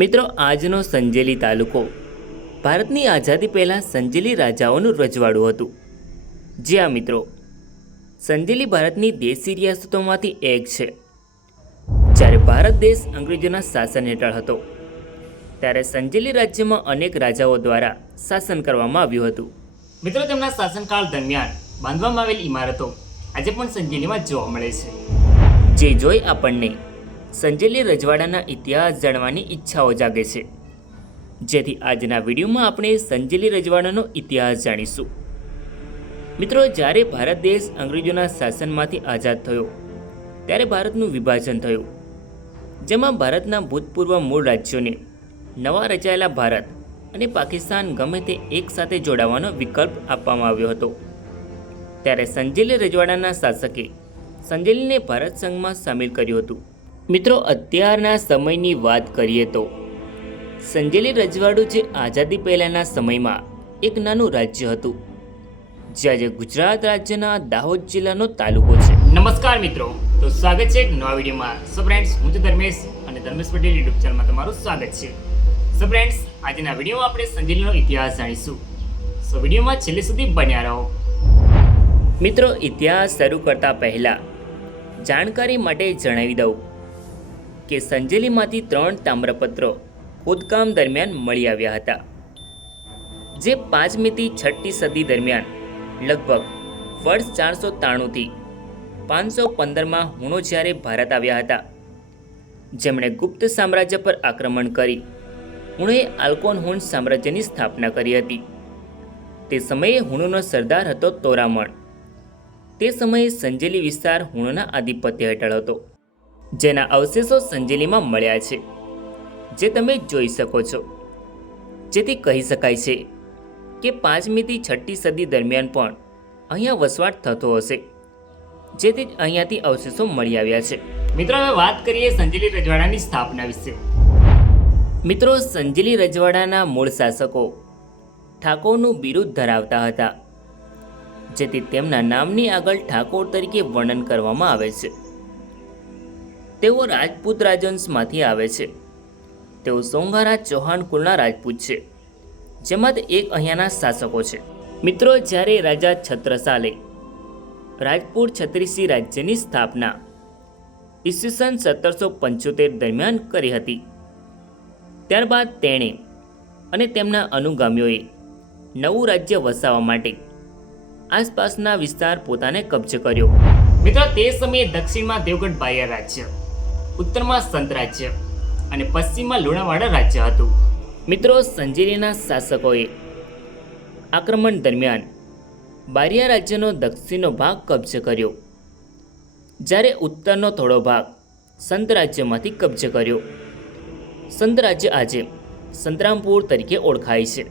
મિત્રો, આજનો સંજેલી તાલુકો ભારતની આઝાદી પહેલાં સંજેલી રાજાઓનું રજવાડું હતું. જ્યાં મિત્રો, સંજેલી ભારતની દેશી રિયાસતોમાંથી એક છે. જ્યારે ભારત દેશ અંગ્રેજોના શાસન હેઠળ હતો ત્યારે સંજેલી રાજ્યમાં અનેક રાજાઓ દ્વારા શાસન કરવામાં આવ્યું હતું. મિત્રો, તેમના શાસનકાળ દરમિયાન બાંધવામાં આવેલી ઇમારતો આજે પણ સંજેલીમાં જોવા મળે છે, જે જોઈ આપણને સંજેલી રજવાડાના ઇતિહાસ જાણવાની ઈચ્છાઓ જાગે છે. જેથી આજના વિડીયોમાં આપણે સંજેલી રજવાડાનો ઇતિહાસ જાણીશું. મિત્રો, જ્યારે ભારત દેશ અંગ્રેજોના શાસનમાંથી આઝાદ થયો ત્યારે ભારતનું વિભાજન થયું, જેમાં ભારતના ભૂતપૂર્વ મૂળ રાજ્યોને નવા રચાયેલા ભારત અને પાકિસ્તાન ગમે તે એક સાથે જોડાવાનો વિકલ્પ આપવામાં આવ્યો હતો. ત્યારે સંજેલી રજવાડાના શાસકે સંજેલીને ભારત સંઘમાં સામેલ કર્યું હતું. મિત્રો, અત્યારના સમયની વાત કરીએ તો સંજેલી રજવાડું જે આઝાદી પહેલાંના સમયમાં એક નાનું રાજ્ય હતું, જે આજે ગુજરાત રાજ્યના દાહોદ જિલ્લાનો તાલુકો છે. નમસ્કાર મિત્રો, તો સ્વાગત છે એક નવા વિડીયોમાં. સો ફ્રેન્ડ્સ, હું છું ધર્મેશ અને ધર્મેશ પટેલ યુટ્યુબ ચેનલમાં તમારું સ્વાગત છે. સો ફ્રેન્ડ્સ, આજના વિડીયોમાં આપણે સંજેલીનો ઇતિહાસ જાણીશું. સો વિડીયોમાં છેલ્લે સુધી બન્યા રહો. મિત્રો, ઇતિહાસ શરૂ કરતા પહેલાં જાણકારી માટે જણાવી દઉં કે સંજેલીમાંથી 3 તામ્રપત્રો ખોદકામ દરમિયાન મળી આવ્યા હતા, જે 5મી થી 6ઠી સદી દરમિયાન લગભગ વર્ષ 493થી 515માં હુણો જ્યારે ભારત આવ્યા હતા, જેમણે ગુપ્ત સામ્રાજ્ય પર આક્રમણ કરી હુણોએ આલ્કોન હુણ સામ્રાજ્યની સ્થાપના કરી હતી. તે સમયે હુણોનો સરદાર હતો તોરામણ. તે સમયે સંજેલી વિસ્તાર હુણોના આધિપત્ય હેઠળ હતો, જેના અવશેષો સંજેલીમાં મળ્યા છે, જે તમે જોઈ શકો છો. જેથી કહી શકાય છે કે 5મી થી 6ઠી સદી દરમિયાન પણ અહીંયા વસવાટ થતો હશે, જેથી અહીંયાથી અવશેષો મળી આવ્યા છે. મિત્રો, હવે વાત કરીએ સંજેલી રજવાડાની સ્થાપના વિશે. મિત્રો, સંજેલી રજવાડાના મૂળ શાસકો ઠાકોરનું બિરુદ ધરાવતા હતા, જેથી તેમના નામની આગળ ઠાકોર તરીકે વર્ણન કરવામાં આવે છે. તેઓ રાજપૂત રાજવંશમાંથી આવે છે. તેઓ સોંગારા ચૌહાણ કુળના રાજપૂત છે, જેમાંથી એક અહીંયાના શાસકો છે. મિત્રો, જ્યારે રાજા છત્રસાલે રાજપૂત છત્રીસી રાજ્યની સ્થાપના ઈસવીસન 1775 દરમિયાન કરી હતી, ત્યારબાદ તેણે અને તેમના અનુગામીઓએ નવું રાજ્ય વસાવવા માટે આસપાસના વિસ્તાર પોતાને કબજે કર્યો. મિત્રો, તે સમયે દક્ષિણમાં દેવગઢ બારિયા રાજ્ય, ઉત્તરમાં સંત રાજ્ય અને પશ્ચિમમાં લુણાવાડા રાજ્ય હતું. મિત્રો, સંજેલીના શાસકોએ આક્રમણ દરમિયાન બારિયા રાજ્યનો દક્ષિણનો ભાગ કબજે કર્યો, જ્યારે ઉત્તરનો થોડો ભાગ સંત રાજ્યમાંથી કબજે કર્યો. સંત રાજ્ય આજે સંતરામપુર તરીકે ઓળખાય છે.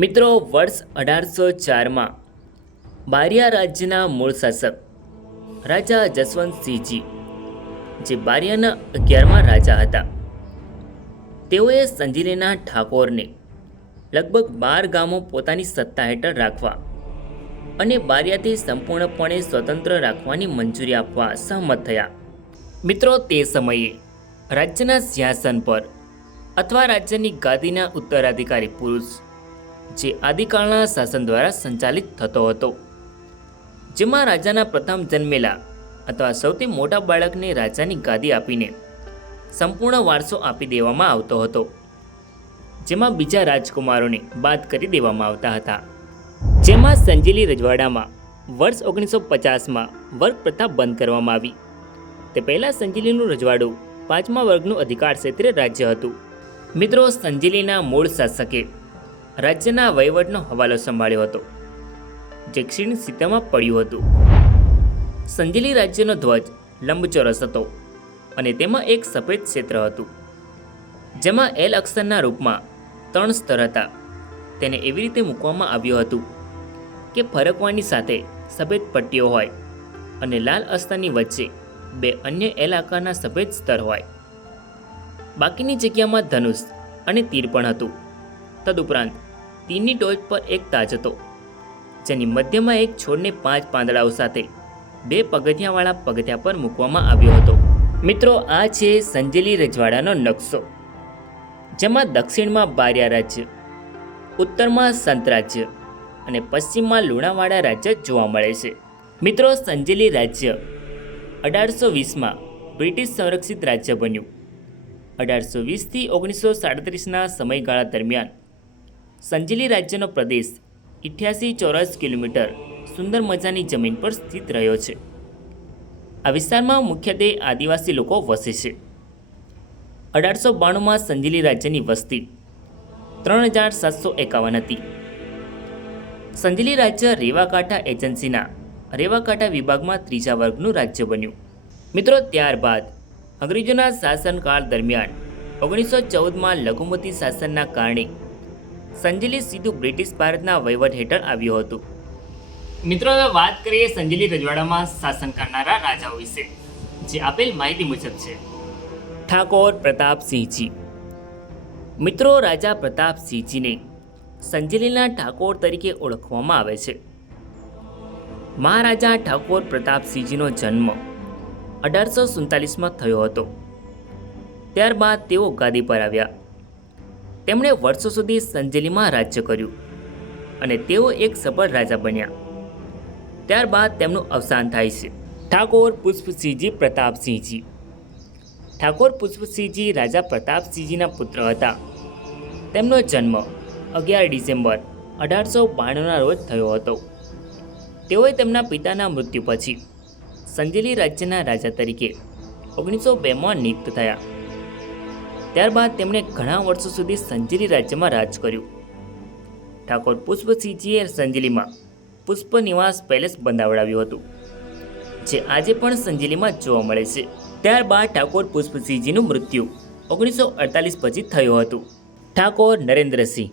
મિત્રો, વર્ષ 1804માં બારિયા રાજ્યના મૂળ શાસક રાજા જસવંતસિંહજી, જે બારિયાના 11મા રાજા હતા, તેઓએ સંજેલીના ઠાકોરને લગભગ 12 ગામો પોતાની સત્તા હેઠળ રાખવા અને બારિયાથી સંપૂર્ણપણે સ્વતંત્ર રાખવાની મંજૂરી આપવા સહમત થયા. મિત્રો, તે સમયે રાજ્યના સિંહાસન પર અથવા રાજ્યની ગાદીના ઉત્તરાધિકારી પુરુષ, જે આદિકાળના શાસન દ્વારા સંચાલિત થતો હતો, જેમાં રાજાના પ્રથમ જન્મેલા અથવા સૌથી મોટા બાળકને રાજાની ગાદી આપીને સંપૂર્ણ વારસો આપી દેવામાં આવતો હતો, જેમાં બીજા રાજકુમારોને બાદ કરી દેવામાં આવતા હતા. જેમાં સંજેલી રજવાડામાં વર્ષ 1950માં વર્ગ પ્રથા બંધ કરવામાં આવી. તે પહેલાં સંજેલીનું રજવાડું 5મા વર્ગનું અધિકાર ક્ષેત્રે રાજ્ય હતું. મિત્રો, સંજેલીના મૂળ શાસકે રાજ્યના વહીવટનો હવાલો સંભાળ્યો હતો, જે ક્ષીણ સ્થિતિમાં પડ્યું હતું. સંજેલી રાજ્યનો ધ્વજ લંબચોરસ હતો અને તેમાં એક સફેદ ક્ષેત્ર હતું, જેમાં એલ અક્ષરના રૂપમાં 3 સ્તર હતા. તેને એવી રીતે મૂકવામાં આવ્યું હતું કે ફરકવાની સાથે સફેદ પટ્ટીઓ હોય અને લાલ અસ્તરની વચ્ચે 2 અન્ય એલ આકારના સફેદ સ્તર હોય. બાકીની જગ્યામાં ધનુષ અને તીર પણ હતું. તદુપરાંત તીરની ટોચ પર એક તાજ હતો, જેની મધ્યમાં એક છોડને 5 પાંદડાઓ સાથે 2 પગથિયાવાળા પગથિયા પર મૂકવામાં આવ્યો હતો. મિત્રો, આ છે સંજેલી રજવાડાનો નકશો. જેમાં દક્ષિણમાં બારિયા રાજ્ય, ઉત્તરમાં સંત રાજ્ય અને પશ્ચિમમાં લુણાવાડા રાજ્ય જોવા મળે છે. મિત્રો, સંજેલી રાજ્ય 1820માં બ્રિટિશ સંરક્ષિત રાજ્ય બન્યું. 1820થી 1937ના સમયગાળા દરમિયાન સંજેલી રાજ્યનો પ્રદેશ 88 ચોરસ કિલોમીટર સુંદર મજાની જમીન પર સ્થિત રહ્યો છે. આ વિસ્તારમાં મુખ્યત્વે આદિવાસી લોકો વસે છે. 1892માં સંજેલી રાજ્યની વસ્તી 3751 હતી. સંજેલી રાજ્ય રેવાકાંઠા એજન્સીના રેવાકાંઠા વિભાગમાં ત્રીજા વર્ગનું રાજ્ય બન્યું. મિત્રો, ત્યારબાદ અંગ્રેજોના શાસનકાળ દરમિયાન 1914માં લઘુમતી શાસનના કારણે સંજેલી સીધું બ્રિટિશ ભારતના વહીવટ હેઠળ આવ્યું હતું. મિત્રો, હવે વાત કરીએ સંજેલી રજવાડામાં શાસન કરનારા રાજાઓ વિશે, જે આપેલ માહિતી મુજબ છે. ઠાકોર પ્રતાપસિંહજી. મિત્રો, રાજા પ્રતાપસિંહજીને સંજેલીના ઠાકોર તરીકે ઓળખવામાં આવે છે. મહારાજા ઠાકોર પ્રતાપસિંહજીનો જન્મ 1847માં થયો હતો. ત્યારબાદ તેઓ ગાદી પર આવ્યા. તેમણે વર્ષો સુધી સંજેલીમાં રાજ્ય કર્યું અને તેઓ એક સફળ રાજા બન્યા. ત્યારબાદ તેમનું અવસાન થાય છે. ઠાકોર પુષ્પસિંહજી પ્રતાપસિંહજી. ઠાકોર પુષ્પસિંહજી રાજા પ્રતાપસિંહજીના પુત્ર હતા. તેમનો જન્મ 11 ડિસેમ્બર 1892ના રોજ થયો હતો. તેઓએ તેમના પિતાના મૃત્યુ પછી સંજેલી રાજ્યના રાજા તરીકે 1902માં નિયુક્ત થયા. ત્યારબાદ તેમણે ઘણા વર્ષો સુધી સંજેલી રાજ્યમાં રાજ કર્યું. ઠાકોર પુષ્પસિંહજીએ સંજેલીમાં પુષ્પ નિવાસ પેલેસ બંધાવડાવ્યું હતું, જે આજે પણ સંજેલીમાં જોવા મળે છે. ત્યારબાદ ઠાકોર પુષ્પસિંહજીનું મૃત્યુ 1948 પછી થયું હતું. ઠાકોર નરેન્દ્રસિંહ.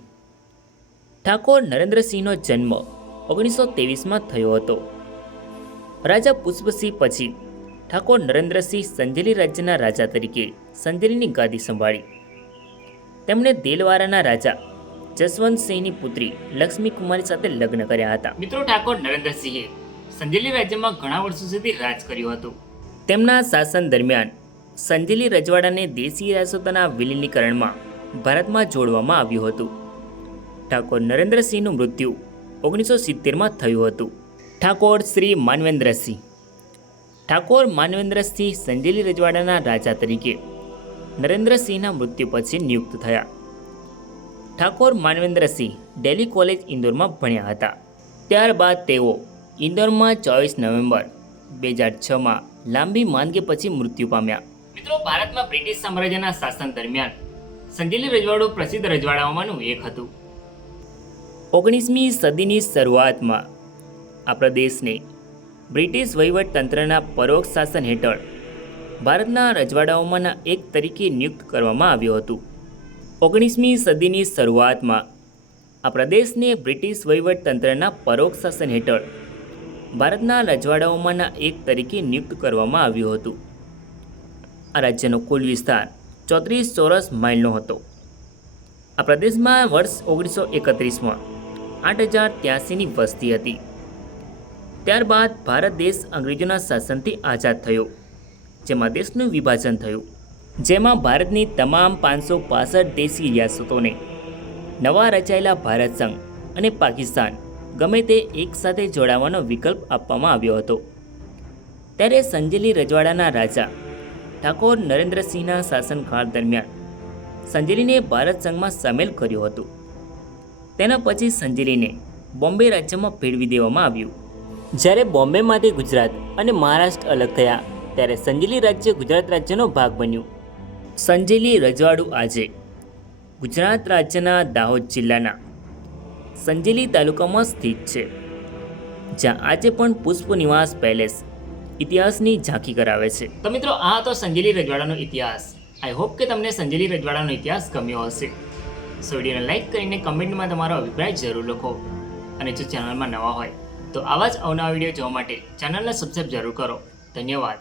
ઠાકોર નરેન્દ્રસિંહનો જન્મ 1923માં થયો હતો. રાજા પુષ્પસિંહ પછી ઠાકોર નરેન્દ્રસિંહ સંજેલી રાજ્યના રાજા તરીકે સંજેલીની ગાદી સંભાળી. તેમણે દેલવારાના રાજા જસવંતસિંહની પુત્રી લક્ષ્મીકુમારી સાથે લગ્ન કર્યા હતા. મિત્રો, ઠાકોર નરેન્દ્રસિંહે સંજેલી રાજ્યમાં ઘણા વર્ષો સુધી રાજ કર્યું હતું. તેમના શાસન દરમિયાન સંજેલી રજવાડાને દેશી રિયાસતોના વિલીનીકરણમાં ભારતમાં જોડવામાં આવ્યું હતું. ઠાકોર નરેન્દ્રસિંહનું મૃત્યુ 1970માં થયું હતું. ઠાકોર શ્રી માનવેન્દ્રસિંહ. ઠાકોર માનવેન્દ્રસિંહ સંજેલી રજવાડાના રાજા તરીકે નરેન્દ્રસિંહના મૃત્યુ પછી નિયુક્ત થયા. ઠાકોર માનવેન્દ્રસિંહ દિલ્હી કોલેજ ઇન્દોરમાં ભણ્યા હતા. ત્યારબાદ તેઓ ઇન્દોરમાં 24 નવેમ્બર 2006માં લાંબી માંદગી પછી મૃત્યુ પામ્યા. મિત્રો, ભારતમાં બ્રિટિશ સામ્રાજ્યના શાસન દરમિયાન સંજેલી રજવાડું પ્રસિદ્ધ રજવાડાઓમાંનું એક હતું. 19મી સદીની શરૂઆતમાં આ પ્રદેશને બ્રિટિશ વહીવટતંત્રના પરોક્ષ શાસન હેઠળ ભારતના રજવાડાઓમાંના એક તરીકે નિયુક્ત કરવામાં આવ્યું હતું. 19મી સદીની શરૂઆતમાં આ પ્રદેશને બ્રિટિશ વહીવટતંત્રના પરોક્ષ શાસન હેઠળ ભારતના રજવાડાઓમાંના એક તરીકે નિયુક્ત કરવામાં આવ્યું હતું. આ રાજ્યનો કુલ વિસ્તાર 34 ચોરસ માઇલનો હતો. આ પ્રદેશમાં વર્ષ 1931માં 8083ની વસ્તી હતી. ત્યારબાદ ભારત દેશ અંગ્રેજોના શાસનથી આઝાદ થયો, જેમાં દેશનું વિભાજન થયું, જેમાં ભારતની તમામ 565 દેશી રિયાસતોને નવા રચાયેલા ભારત સંઘ અને પાકિસ્તાન ગમે તે એકસાથે જોડાવાનો વિકલ્પ આપવામાં આવ્યો હતો. ત્યારે સંજેલી રજવાડાના રાજા ઠાકોર નરેન્દ્રસિંહના શાસનકાળ દરમિયાન સંજેલીને ભારત સંઘમાં સામેલ કર્યું હતું. તેના પછી સંજેલીને બોમ્બે રાજ્યમાં ભેળવી દેવામાં આવ્યું. જ્યારે બોમ્બેમાંથી ગુજરાત અને મહારાષ્ટ્ર અલગ થયા ત્યારે સંજેલી રાજ્ય ગુજરાત રાજ્યનો ભાગ બન્યું. સંજેલી રજવાડું આજે ગુજરાત રાજ્યના દાહોદ જિલ્લાના સંજેલી તાલુકામાં સ્થિત છે, જ્યાં આજે પણ પુષ્પ નિવાસ પેલેસ ઇતિહાસની ઝાંખી કરાવે છે. તો મિત્રો, આ હતો સંજેલી રજવાડાનો ઇતિહાસ. આઈ હોપ કે તમને સંજેલી રજવાડાનો ઇતિહાસ ગમ્યો હશે. સો વિડીયોને લાઈક કરીને કમેન્ટમાં તમારો અભિપ્રાય જરૂર લખો. અને જો ચેનલમાં નવા હોય તો આવા જ અવનવા વિડીયો જોવા માટે ચેનલને સબસ્ક્રાઈબ જરૂર કરો. ધન્યવાદ.